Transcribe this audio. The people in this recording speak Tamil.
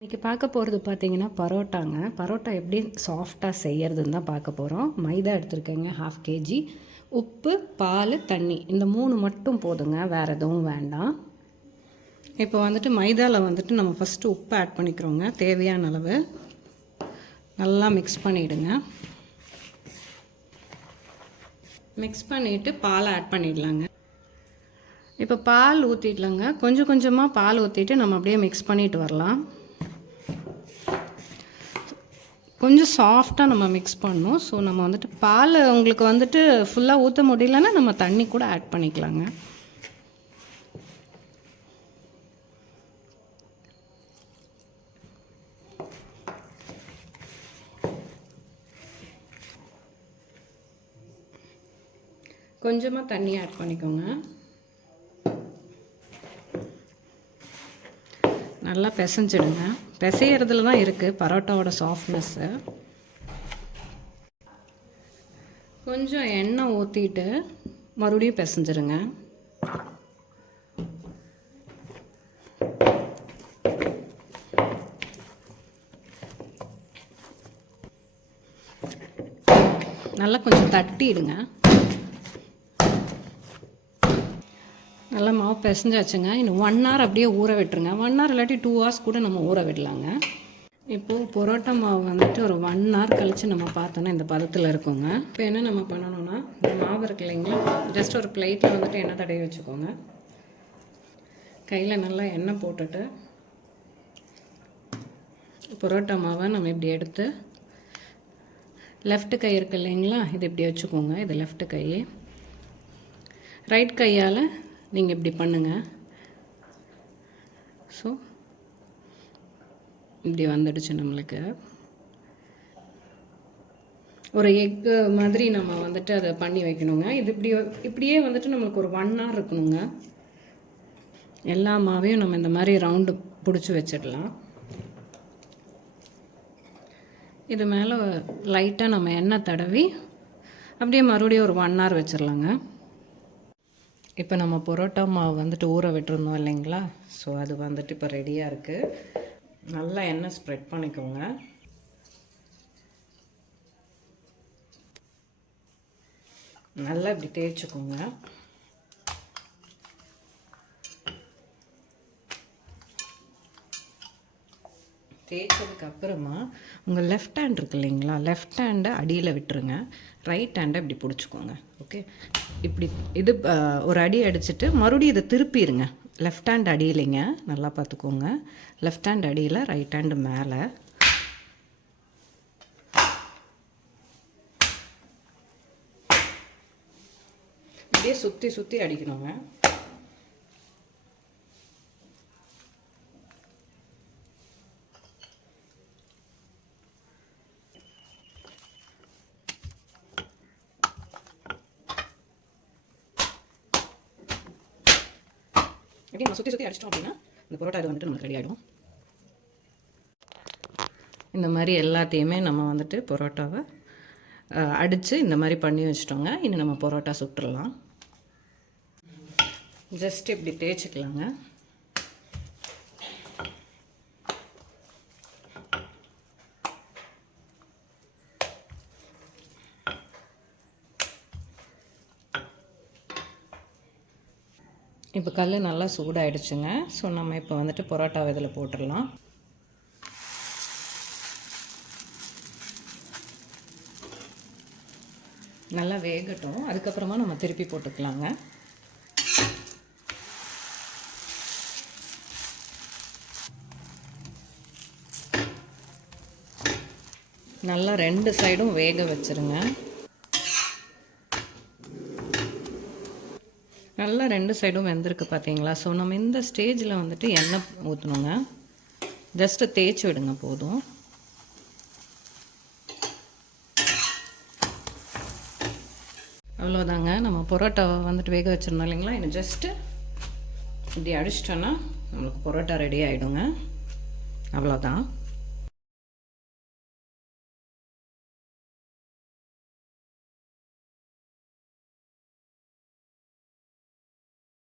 இன்றைக்கி பார்க்க போகிறது பார்த்தீங்கன்னா பரோட்டாங்க. பரோட்டா எப்படி சாஃப்டாக செய்யறதுன்னு தான் பார்க்க போகிறோம். மைதா எடுத்துருக்கேங்க 1/2 kg. உப்பு, பால், தண்ணி இந்த 3 மட்டும் போதுங்க, வேறு எதுவும் வேண்டாம். இப்போ வந்துட்டு மைதாவில் வந்துட்டு நம்ம ஃபஸ்ட்டு உப்பு ஆட் பண்ணிக்கிறோங்க, தேவையான அளவு. நல்லா மிக்ஸ் பண்ணிவிடுங்க. மிக்ஸ் பண்ணிவிட்டு பால் ஆட் பண்ணிடலாங்க. இப்போ பால் ஊற்றிடலாங்க. கொஞ்சம் கொஞ்சமாக பால் ஊற்றிட்டு நம்ம அப்படியே மிக்ஸ் பண்ணிட்டு வரலாம். கொஞ்சம் சாஃப்டாக நம்ம மிக்ஸ் பண்ணணும். ஸோ நம்ம வந்துட்டு பால் உங்களுக்கு வந்துட்டு ஃபுல்லாக ஊற்ற முடியலன்னா நம்ம தண்ணி கூட ஆட் பண்ணிக்கலாங்க. கொஞ்சமாக தண்ணி ஆட் பண்ணிக்கோங்க. நல்லா பிசைஞ்சிடுங்க. பிசையறதுல தான் இருக்குது பரோட்டாவோட சாஃப்ட்னஸ்ஸு. கொஞ்சம் எண்ணெய் ஊற்றிட்டு மறுபடியும் பிசைஞ்சிருங்க. நல்லா கொஞ்சம் தட்டிடுங்க. நல்லா மாவு பிசைஞ்சாச்சுங்க. இன்னும் 1 hour அப்படியே ஊற விட்டுருங்க. 1 hour இல்லாட்டி 2 hours கூட நம்ம ஊற விடலாங்க. இப்போது பரோட்டா மாவு வந்துட்டு ஒரு 1 hour கழித்து நம்ம பார்த்தோன்னா இந்த பதத்தில் இருக்குங்க. இப்போ என்ன நம்ம பண்ணணும்னா, இந்த மாவு இருக்கு இல்லைங்களா, ஜஸ்ட் ஒரு பிளேட்டில் வந்துட்டு எண்ணெய் தடவி வச்சுக்கோங்க. கையில் நல்லா எண்ணெய் போட்டுட்டு பரோட்டா மாவை நம்ம இப்படி எடுத்து, லெஃப்ட் கை இருக்குது இல்லைங்களா, இது இப்படி வச்சுக்கோங்க. இது லெஃப்ட் கை. ரைட் கையால் நீங்கள் இப்படி பண்ணுங்கள். ஸோ இப்படி வந்துடுச்சு நம்மளுக்கு. ஒரு எக்கு மாதிரி நம்ம வந்துட்டு அதை பண்ணி வைக்கணுங்க. இது இப்படியே வந்துட்டு நம்மளுக்கு ஒரு 1 hour இருக்கணுங்க. எல்லா மாவையும் நம்ம இந்த மாதிரி ரவுண்டு பிடிச்சி வச்சிடலாம். இது மேலே லைட்டாக நம்ம எண்ணெய் தடவி அப்படியே மறுபடியும் ஒரு 1 hour வச்சிடலாங்க. இப்போ நம்ம பரோட்டா மாவு வந்துட்டு ஊற விட்டுருந்தோம் இல்லைங்களா, ஸோ அது வந்துட்டு இப்போ ரெடியாக இருக்குது. நல்லா எண்ணெய் ஸ்ப்ரெட் பண்ணிக்கோங்க. நல்லா இப்படி தேய்ச்சிக்கோங்க. தேய்ச்சதுக்கு அப்புறமா உங்கள் லெஃப்ட் ஹேண்ட் இருக்கு இல்லைங்களா, லெஃப்ட் ஹேண்டை அடியில் விட்டுருங்க. ரைட் ஹேண்டை இப்படி பிடிச்சிக்கோங்க. ஓகே, இப்படி இது ஒரு அடி அடிச்சுட்டு மறுபடியும் இதை திருப்பிடுங்க. லெஃப்ட் ஹேண்ட் அடியிலைங்க, நல்லா பார்த்துக்கோங்க. லெஃப்ட் ஹேண்ட் அடியில், ரைட் ஹேண்டு மேலே. இப்படியே சுற்றி சுற்றி அடிக்கணுங்க. இப்படி நம்ம சுற்றி சுற்றி அடிச்சிட்டோம் அப்படின்னா இந்த பரோட்டா இது வந்துட்டு நமக்கு ரெடி ஆகிடும். இந்த மாதிரி எல்லாத்தையுமே நம்ம வந்துட்டு பரோட்டாவை அடித்து இந்த மாதிரி பண்ணி வச்சிட்டோங்க. இன்னும் நம்ம பரோட்டா சுட்டுடலாம். ஜஸ்ட் இப்படி தேய்ச்சிக்கலாங்க. இப்போ கல் நல்லா சூடாகிடுச்சுங்க. ஸோ நம்ம இப்போ வந்துட்டு பரோட்டாவை இதில் போட்டுடலாம். நல்லா வேகட்டும், அதுக்கப்புறமா நம்ம திருப்பி போட்டுக்கலாங்க. நல்லா 2 சைடும் வேக வச்சுருங்க. நல்லா 2 சைடும் வெந்திருக்கு பார்த்தீங்களா. ஸோ நம்ம இந்த ஸ்டேஜில் வந்துட்டு எண்ணெய் ஊற்றணுங்க. ஜஸ்ட்டு தேய்ச்சி விடுங்க போதும். அவ்வளோதாங்க. நம்ம பரோட்டாவை வந்துட்டு வேக வச்சிருந்தோம் இல்லைங்களா, இன்னும் ஜஸ்ட்டு இப்படி அடிச்சிட்டோன்னா நம்மளுக்கு பரோட்டா ரெடி ஆகிடுங்க. அவ்வளோதான்.